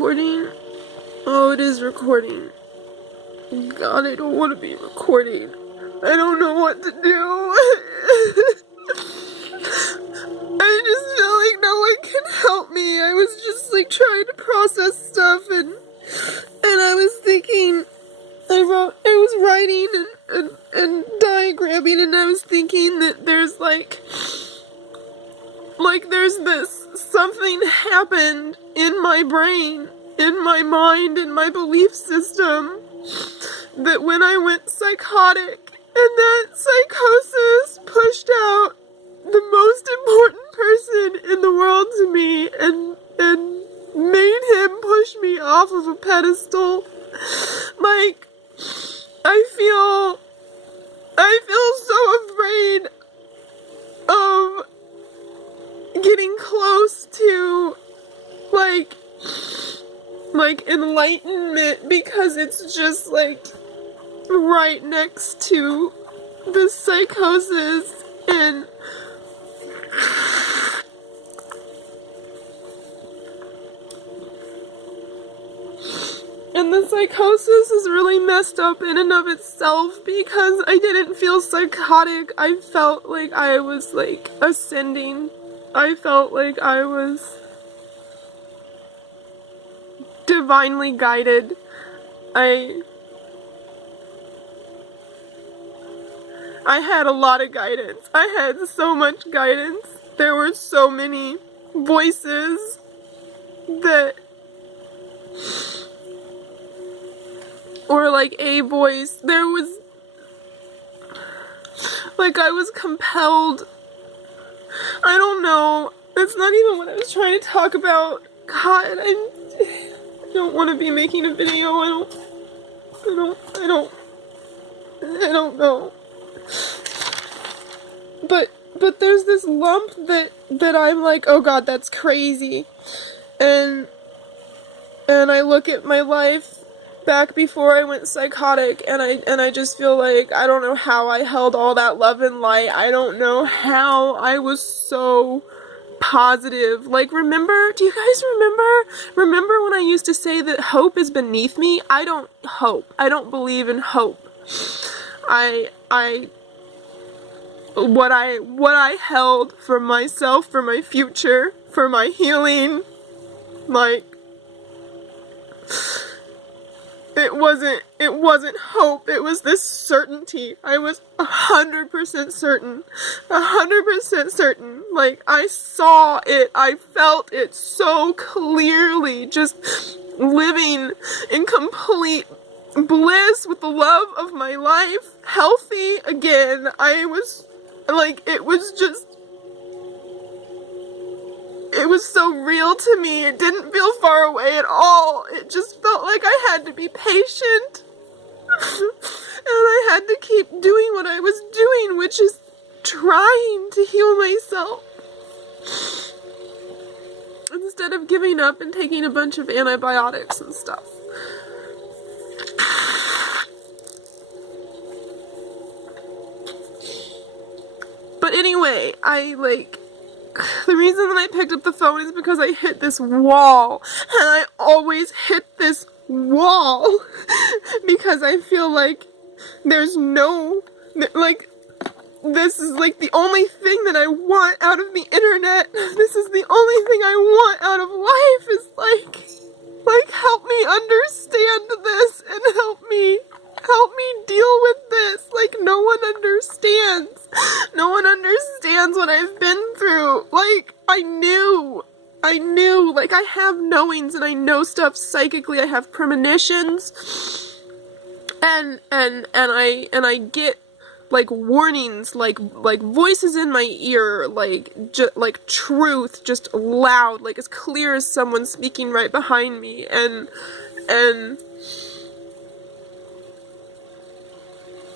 recording? Oh, it is recording. God, I don't want to be recording. I don't know what to do. I just feel like no one can help me. I was just like trying to process stuff and I was thinking, I was writing and diagramming, and I was thinking that there's there's this, something happened in my brain, in my mind, in my belief system, that when I went psychotic, and that psychosis pushed out the most important person in the world to me, and made him push me off of a pedestal. Like, I feel so afraid of getting close to, like enlightenment, because it's just, like, right next to the psychosis, and the psychosis is really messed up in and of itself, because I didn't feel psychotic. I felt like I was, like, ascending. I felt like I was divinely guided. I had a lot of guidance. I had so much guidance. There were so many voices that, or like a voice, there was, like, I was compelled. I don't know. That's not even what I was trying to talk about. God, I don't want to be making a video. I don't know. But there's this lump that I'm like, oh God, that's crazy. And I look at my life back before I went psychotic, and I just feel like I don't know how I held all that love and light. I don't know how I was so positive. Like, remember, do you guys remember when I used to say that hope is beneath me? I don't hope. I don't believe in hope. What I held for myself, for my future, for my healing, like, it wasn't hope, it was this certainty. I was 100% certain. 100% certain. Like, I saw it, I felt it so clearly, just living in complete bliss with the love of my life, healthy again. I was, like, it was so real to me. It didn't feel far away at all. It just felt like I had to be patient. And I had to keep doing what I was doing, which is trying to heal myself. Instead of giving up and taking a bunch of antibiotics and stuff. But anyway, the reason that I picked up the phone is because I hit this wall, and I always hit this wall, because I feel like there's no, like, this is like the only thing that I want out of the internet. This is the only thing I want out of life, is like help me understand this, and help me deal with this. Like, no one understands. No one understands what I've been through. Like, I knew, like, I have knowings, and I know stuff psychically. I have premonitions, and I get, like, warnings, like voices in my ear, like truth, just loud, like as clear as someone speaking right behind me, and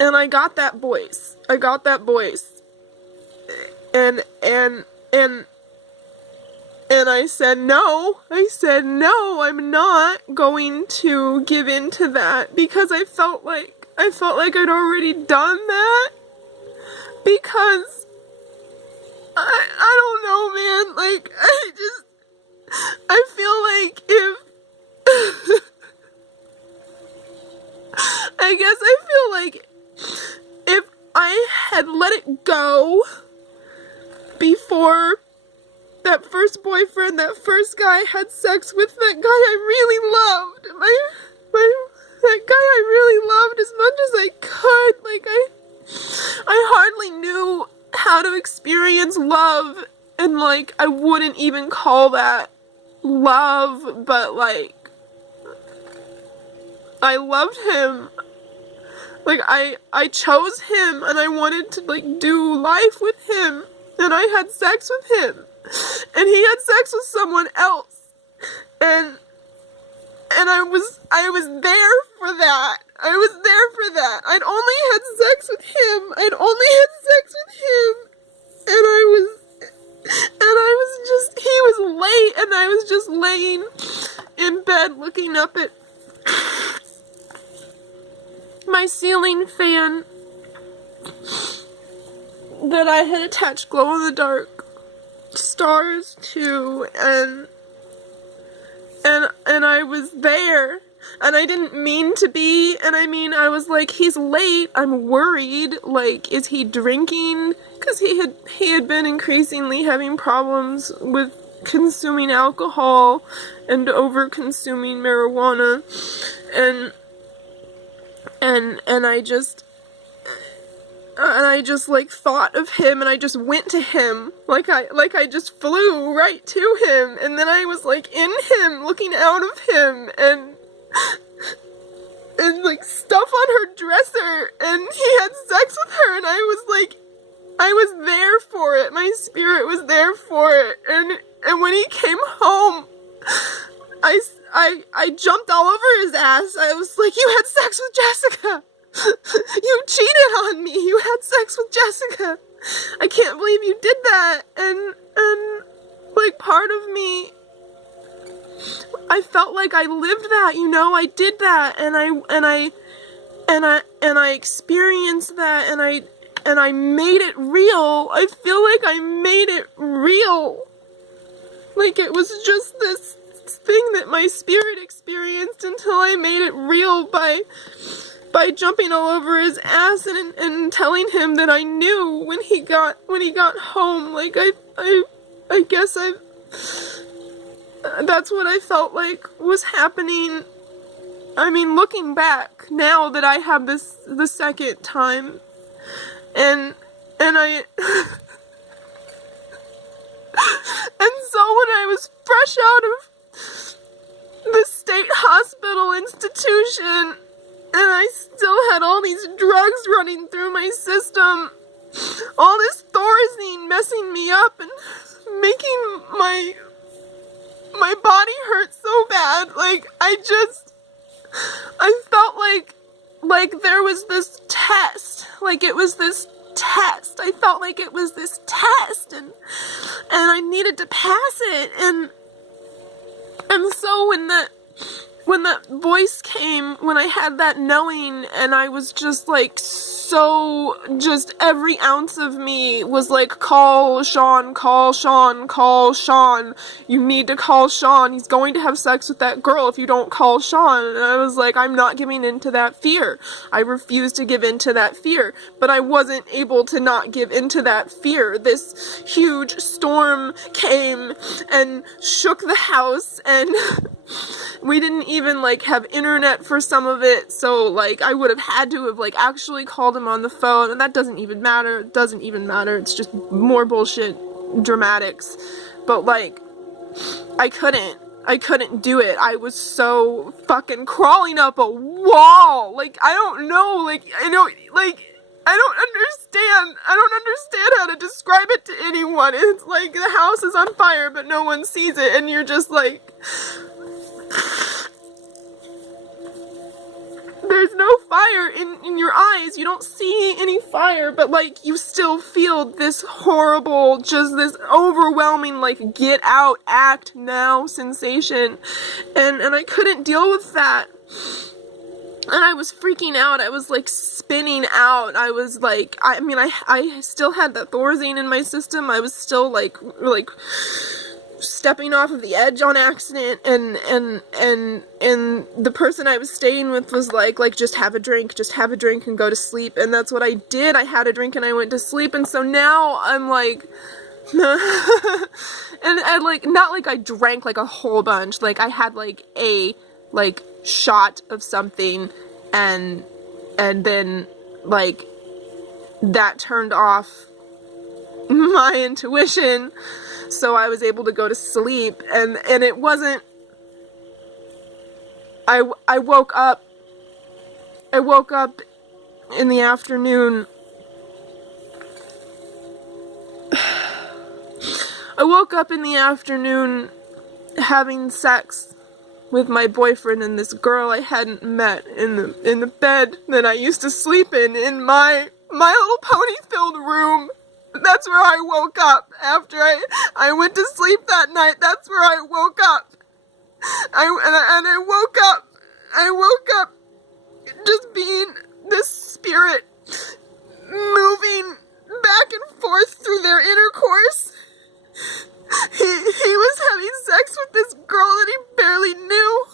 I got that voice. And I said no. I'm not going to give in to that, because I felt like I'd already done that, because I don't know, man, like, I feel like I guess I feel like if I had let it go before that first boyfriend, that first guy I had sex with, that guy I really loved, that guy I really loved as much as I could, like, I hardly knew how to experience love, and, like, I wouldn't even call that love, but, like, I loved him. Like, I chose him, and I wanted to, like, do life with him, and I had sex with him, and he had sex with someone else, and I was there for that. I was there for that. I'd only had sex with him. I'd only had sex with him, and I was just, he was late, and I was just laying in bed looking up at my ceiling fan that I had attached glow-in-the-dark stars to, and I was there, and I didn't mean to be, and I mean, I was like, he's late, I'm worried, like, is he drinking? Because he had been increasingly having problems with consuming alcohol and over-consuming marijuana, and I just like thought of him, and I just went to him, like I just flew right to him, and then I was like in him, looking out of him, and like stuff on her dresser, and he had sex with her, and I was like, I was there for it, my spirit was there for it, and when he came home, I jumped all over his ass. I was like, you had sex with Jessica. You cheated on me. You had sex with Jessica. I can't believe you did that. And like part of me, I felt like I lived that, you know, I did that, and I experienced that, and I made it real. I feel like I made it real. Like it was just this thing that my spirit experienced until I made it real by jumping all over his ass and telling him that I knew when he got home. Like I guess that's what I felt like was happening. I mean, looking back now that I have the second time, and I and so when I was fresh out of the state hospital institution, and I still had all these drugs running through my system, all this Thorazine messing me up and making my body hurt so bad. Like, I felt like there was this test. Like, it was this test. I felt like it was this test, and I needed to pass it, and so when that voice came, when I had that knowing, and I was just like, so, just every ounce of me was like, call Sean, call Sean, call Sean, you need to call Sean, he's going to have sex with that girl if you don't call Sean. And I was like, I'm not giving in to that fear. I refused to give in to that fear, but I wasn't able to not give in to that fear. This huge storm came and shook the house, and we didn't even like have internet for some of it, so like I would have had to have like actually called him on the phone, and that doesn't even matter. It doesn't even matter. It's just more bullshit dramatics. But like I couldn't do it. I was so fucking crawling up a wall. Like I don't know, like I don't understand how to describe it to anyone. It's like the house is on fire but no one sees it, and you're just like, there's no fire in your eyes, you don't see any fire, but like you still feel this horrible, just this overwhelming like get out, act now sensation, and I couldn't deal with that, and I was freaking out. I was like spinning out. I was like, I still had that Thorazine in my system. I was still like stepping off of the edge on accident, and the person I was staying with was like just have a drink and go to sleep, and that's what I did. I had a drink and I went to sleep, and so now I'm like, and I like, not like I drank like a whole bunch, like I had like a shot of something, and then like that turned off my intuition, so I was able to go to sleep, and it wasn't, I woke up in the afternoon. I woke up in the afternoon having sex with my boyfriend and this girl I hadn't met in the bed that I used to sleep in My Little Pony filled room. That's where I woke up after I went to sleep that night. That's where I woke up. I woke up just being this spirit moving back and forth through their intercourse. He was having sex with this girl that he barely knew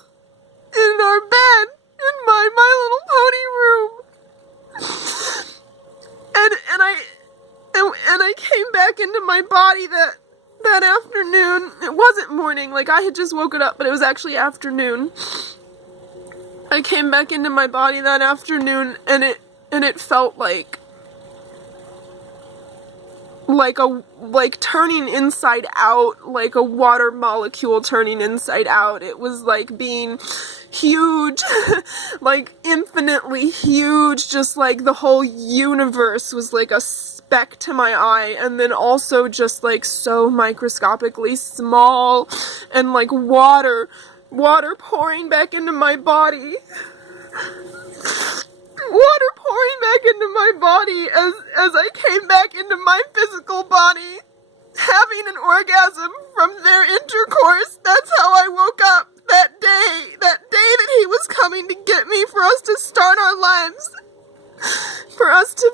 in our bed in my Little Pony room. And I came back into my body that afternoon. It wasn't morning, like I had just woken up, but it was actually afternoon. I came back into my body that afternoon, and it felt like turning inside out, like a water molecule turning inside out. It was like being huge, like infinitely huge, just like the whole universe was like a speck to my eye, and then also just like so microscopically small, and like water pouring back into my body. Water pouring back into my body as I came back into my physical body, having an orgasm from their intercourse. That's how I woke up that day that he was coming to get me, for us to start our lives, for us to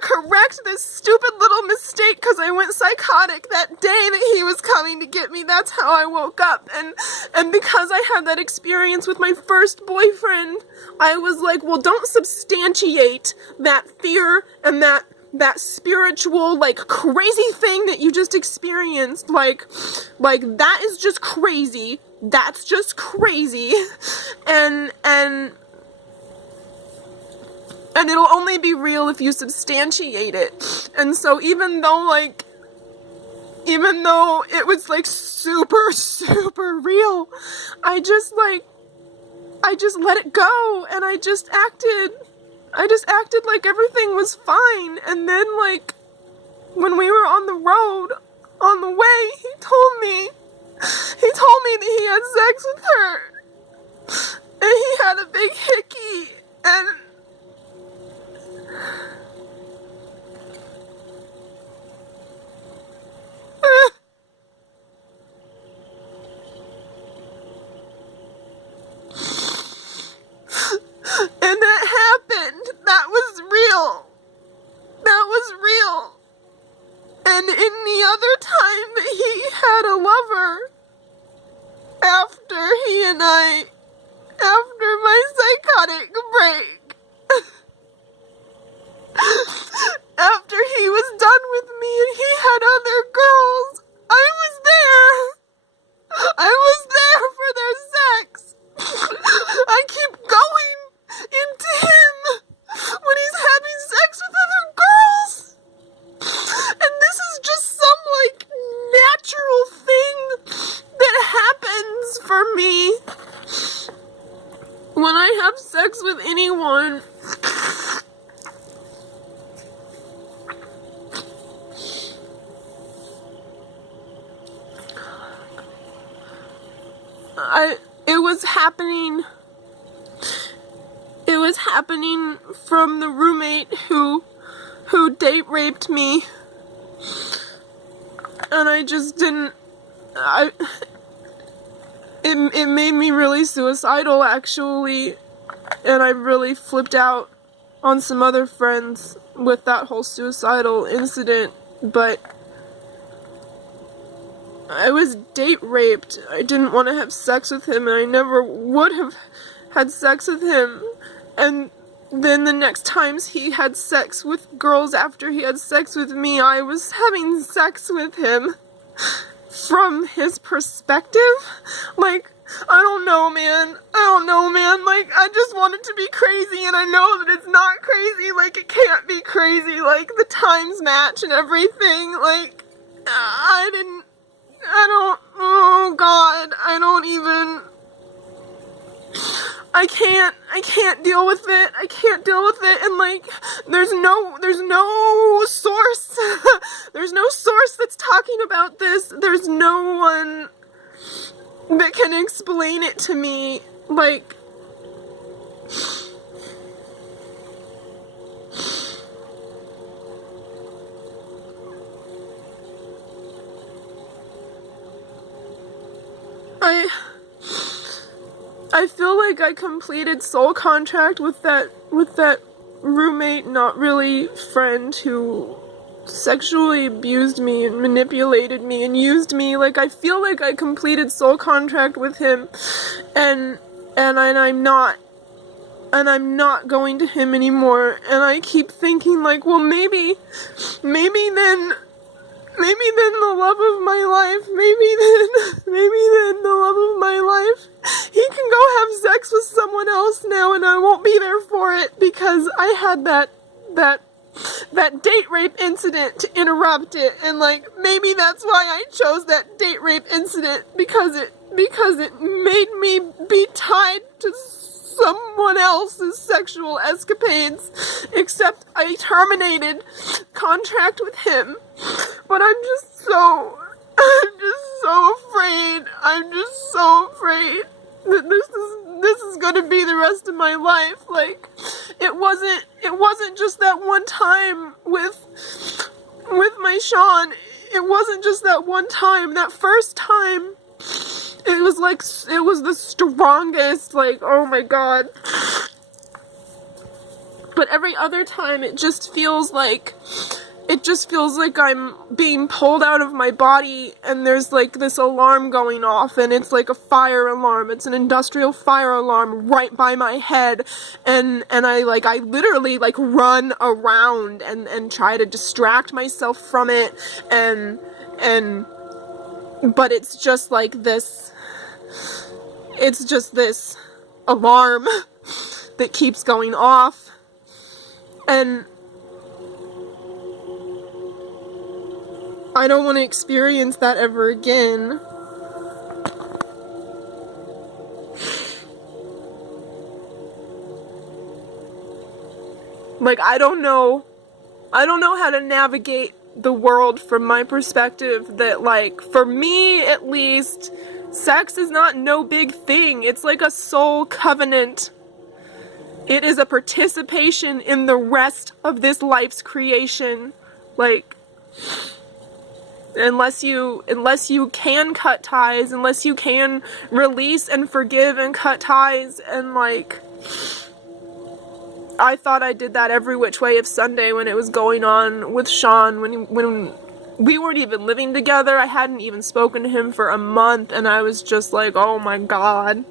correct this stupid little mistake, because I went psychotic that day that he was coming to get me. That's how I woke up. And because I had that experience with my first boyfriend, I was like, well, don't substantiate that fear and that spiritual, like, crazy thing that you just experienced. Like that is just crazy. That's just crazy. And it'll only be real if you substantiate it. And so even though it was like super, super real, I just let it go, and I just acted like everything was fine. And then, like, when we were on the road, on the way, he told me that he had sex with her, and he had a big hickey, and and that happened. That was real. That was real. And any other time that he had a lover, after my psychotic break, after he was done with me and he had other girls, I was there. I was there for their sex. I keep going into him when he's having sex with other girls. And this is just some, like, natural thing that happens for me when I have sex with anyone. It was happening from the roommate who date raped me, and I just didn't, it made me really suicidal, actually, and I really flipped out on some other friends with that whole suicidal incident, but I was date raped. I didn't want to have sex with him, and I never would have had sex with him. And then the next times he had sex with girls after he had sex with me, I was having sex with him from his perspective. Like, I don't know, man. Like, I just want it to be crazy, and I know that it's not crazy. Like, it can't be crazy. Like, the times match and everything. Like, oh God, I can't deal with it. I can't deal with it. And like, there's no source. There's no source that's talking about this. There's no one that can explain it to me. Like, I feel like I completed soul contract with that roommate, not really friend, who sexually abused me and manipulated me and used me. Like, I feel like I completed soul contract with him, and I'm not going to him anymore. And I keep thinking, like, well, maybe then the love of my life, maybe then the love of my life, he can go have sex with someone else now, and I won't be there for it, because I had that date rape incident to interrupt it. And like, maybe that's why I chose that date rape incident, because it made me be tied to someone else's sexual escapades, except I terminated contract with him. But I'm just so afraid. I'm just so afraid that this is gonna be the rest of my life. Like, it wasn't just that one time with my Sean. It wasn't just that one time. That first time, it was like, it was the strongest, like, oh my God. But every other time, it just feels like I'm being pulled out of my body, and there's like this alarm going off, and it's like a fire alarm. It's an industrial fire alarm right by my head, and I literally like run around and try to distract myself from it, but it's just like this, it's just this alarm that keeps going off, and I don't want to experience that ever again. Like, I don't know how to navigate the world from my perspective. That, like, for me at least, sex is not no big thing. It's like a soul covenant. It is a participation in the rest of this life's creation. Like, unless you can cut ties, unless you can release and forgive and cut ties, and like, I thought I did that every which way of Sunday when it was going on with Sean, when we weren't even living together. I hadn't even spoken to him for a month, and I was just like, oh my God.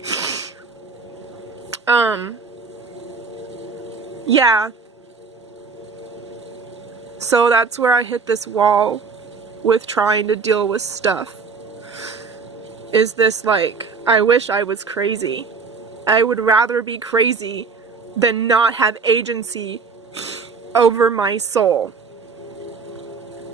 Yeah. So that's where I hit this wall with trying to deal with stuff. Is this, like, I wish I was crazy. I would rather be crazy than not have agency over my soul.